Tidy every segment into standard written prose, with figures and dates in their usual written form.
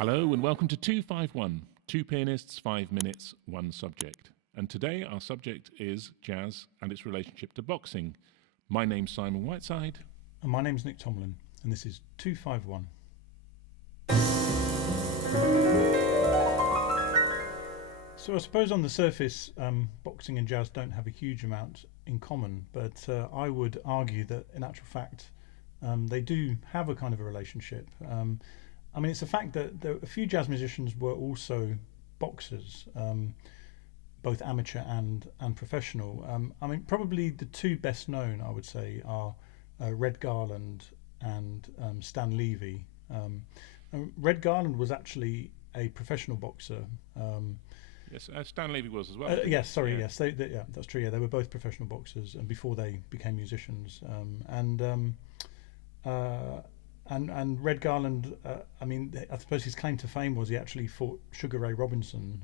Hello and welcome to 251, two pianists, 5 minutes, one subject. And today our subject is jazz and its relationship to boxing. My name's Simon Whiteside. And my name's Nick Tomlin, and this is 251. So I suppose on the surface, boxing and jazz don't have a huge amount in common, but I would argue that in actual fact they do have a kind of a relationship. I mean, it's a fact that a few jazz musicians were also boxers, both amateur and professional. I mean, probably the two best known, I would say, are Red Garland and Stan Levy. Red Garland was actually a professional boxer. Yes, Stan Levy was as well. Yes, that's true. Yeah, they were both professional boxers, and before they became musicians. And Red Garland, I mean, I suppose his claim to fame was he actually fought Sugar Ray Robinson.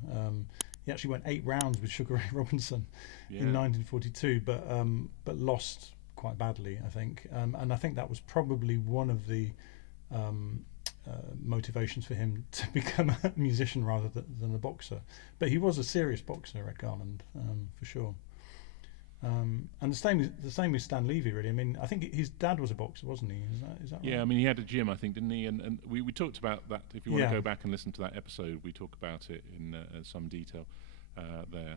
He actually went 8 rounds with Sugar Ray Robinson in 1942, but lost quite badly, I think. And I think that was probably one of the motivations for him to become a musician rather than a boxer. But he was a serious boxer, Red Garland, for sure. And the same with Stan Levy, really. I mean, I think his dad was a boxer, wasn't he? Is that right? Yeah, I mean, he had a gym, I think, didn't he? And we talked about that. If you want to go back and listen to that episode, we talk about it in some detail there.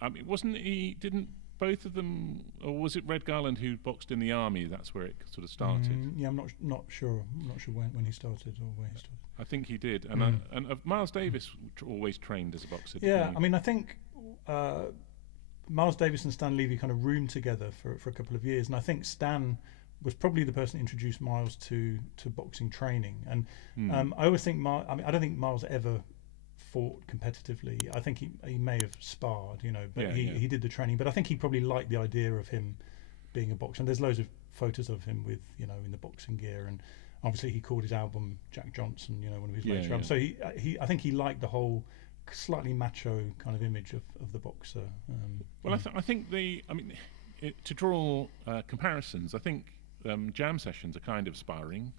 I mean, didn't both of them, or was it Red Garland who boxed in the army? That's where it sort of started. Yeah, I'm not sure. I'm not sure when he started or where he started. I think he did. And Miles Davis always trained as a boxer. Yeah, I mean, I think Miles Davis and Stan Levy kind of roomed together for a couple of years, and I think Stan was probably the person who introduced Miles to boxing training. And I always think I don't think Miles ever fought competitively. I think he may have sparred, but he did the training. But I think he probably liked the idea of him being a boxer. And there's loads of photos of him with in the boxing gear, and obviously he called his album Jack Johnson, one of his later albums. So I think he liked the whole slightly macho kind of image of the boxer. I think to draw comparisons, I think jam sessions are kind of sparring.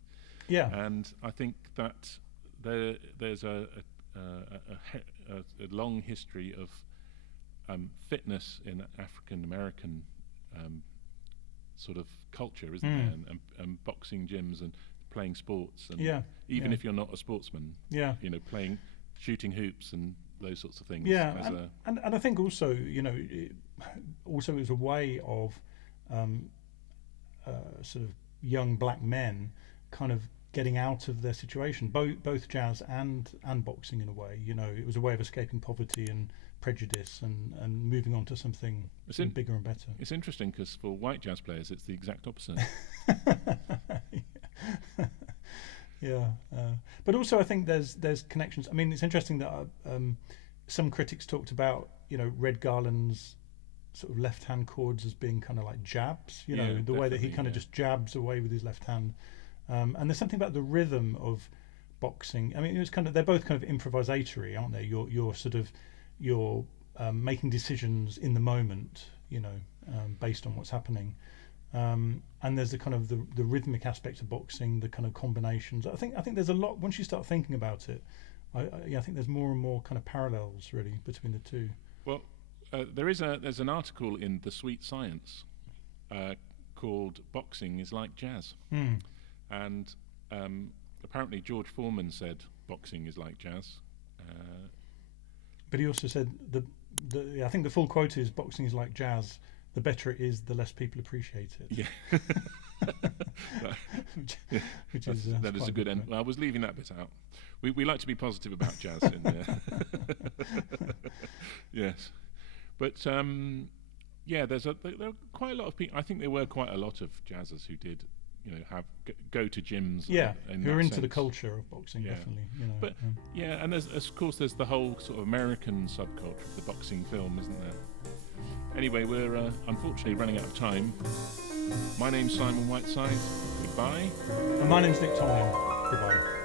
Yeah. And I think that there's a long history of fitness in African American sort of culture, isn't there? And boxing gyms and playing sports, and even if you're not a sportsman, shooting hoops and those sorts of things. Yeah, and I think also, it was a way of sort of young black men kind of getting out of their situation, both jazz and boxing in a way. It was a way of escaping poverty and prejudice and moving on to something bigger and better. It's interesting because for white jazz players, it's the exact opposite. Yeah, but also I think there's connections. I mean, it's interesting that some critics talked about Red Garland's sort of left-hand chords as being kind of like jabs. The way that he kind of just jabs away with his left hand. And there's something about the rhythm of boxing. I mean, it was they're both kind of improvisatory, aren't they? You're making decisions in the moment, based on what's happening. And there's the kind of the rhythmic aspect of boxing, the kind of combinations. I think there's a lot once you start thinking about it. I think there's more and more kind of parallels really between the two. Well, there's an article in The Sweet Science called "Boxing is Like Jazz," and apparently George Foreman said boxing is like jazz. But he also said I think the full quote is boxing is like jazz. The better it is, the less people appreciate it. Yeah, that is a good end. Point. Well, I was leaving that bit out. We like to be positive about jazz in there. Yes, but there are quite a lot of people. I think there were quite a lot of jazzers who did, go to gyms. Yeah, who are into the culture of boxing, definitely. But and there's the whole sort of American subculture of the boxing film, isn't there? Anyway, we're unfortunately running out of time. My name's Simon Whiteside. Goodbye. And my name's Nick Tomlin. Goodbye.